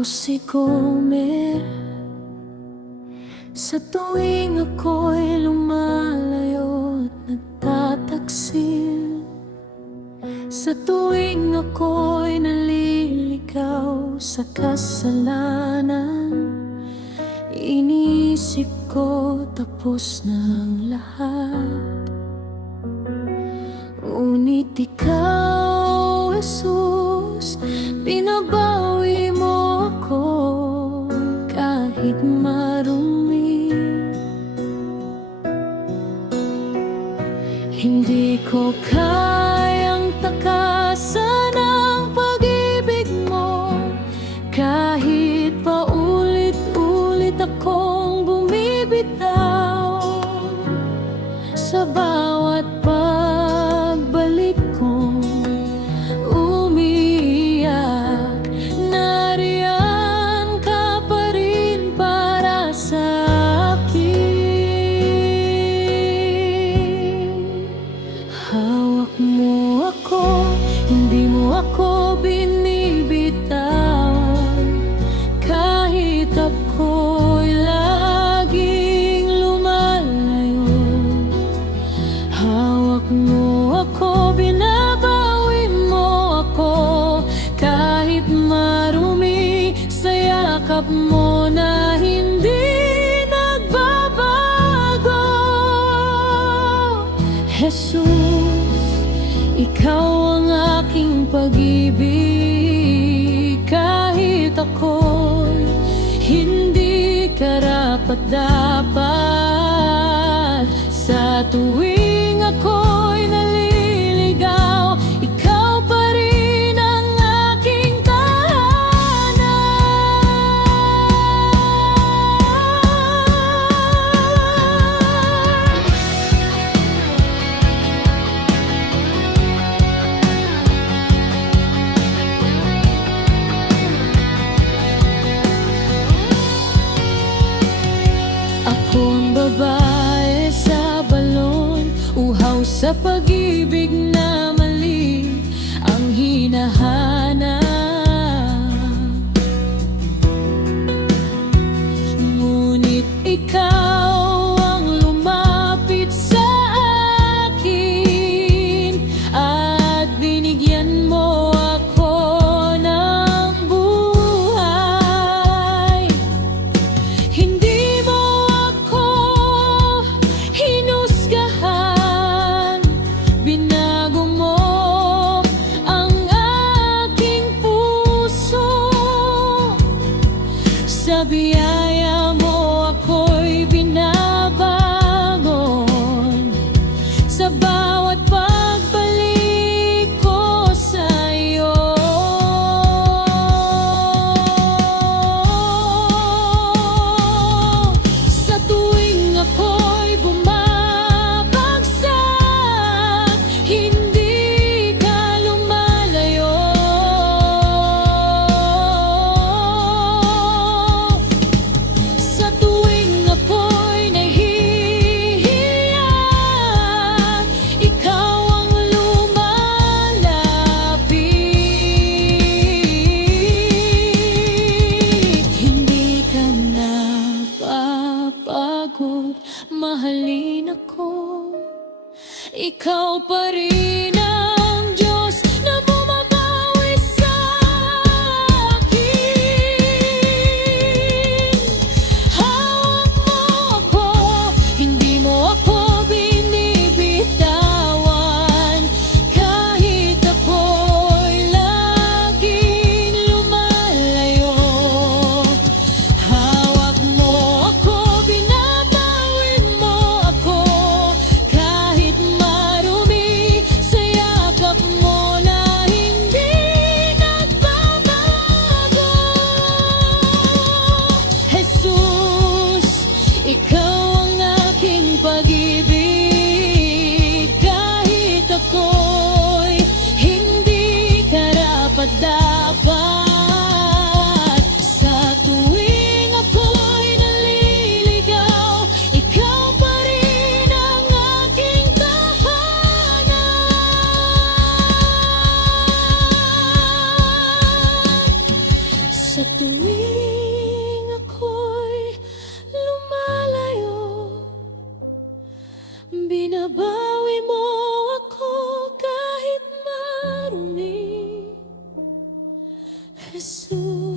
Ako si Gomer. Sa tuwing ako'y lumalayo at nagtataksil, sa tuwing ako'y naliligaw sa kasalanan, iniisip ko tapos na ang lahat. Ngunit ikaw, Jesus, binabawi mo ako kahit marumi. Hindi ko kayang takasan ang pag-ibig mo, kahit paulit-ulit akong bumibitaw. Sa bawat pagbalik kong umiiyak, nariyan ka pa rin para sa akin. Hawak mo ako, hindi mo ako binibitawan, kahit ako'y laging lumalayo. Hawak mo ako, binabawi mo ako kahit marumi, sa yakap mo na hindi nagbabago. Jesus, ikaw ang aking pag-ibig, kahit ako'y hindi karapat-dapat. Sa tuwing ako'y naliligaw, ikaw pa rin ang aking tahanan. Ako ang babae sa balon, uhaw sa pag-ibig na mali ang hinahanap. Ngunit ikaw ang lumapit sa akin at binigyan mo ako ng buhay. Hindi mo ako hinusgahan, binago mo ang aking puso. Sa biyaya mo ako'y binabangon, sa bawat pagbalik ko sa'yo. Sa tuwing ako'y bumabagsak, hindi ka lumalayo. Sa tuwing ako'y nahihiya, ikaw ang lumalapit. Hindi ka napapagod mahalin ako, ikaw pa rin ang Diyos na bumabawi sa akin. Hawak mo ako, hindi mo ako binibitawan, kahit ako'y laging lumalayo. Hawak mo ako, binabawin mo ako kahit marumi, sa yakap mo na hindi nagbabago. Jesus, ikaw ang aking pag-ibig, kahit ako'y hindi karapat-dapat. Sa tuwing ako'y naliligaw, ikaw pa rin ang aking tahanan. Sa tuwing ako'y lumalayo, binabawi mo ako kahit marumi, Jesus.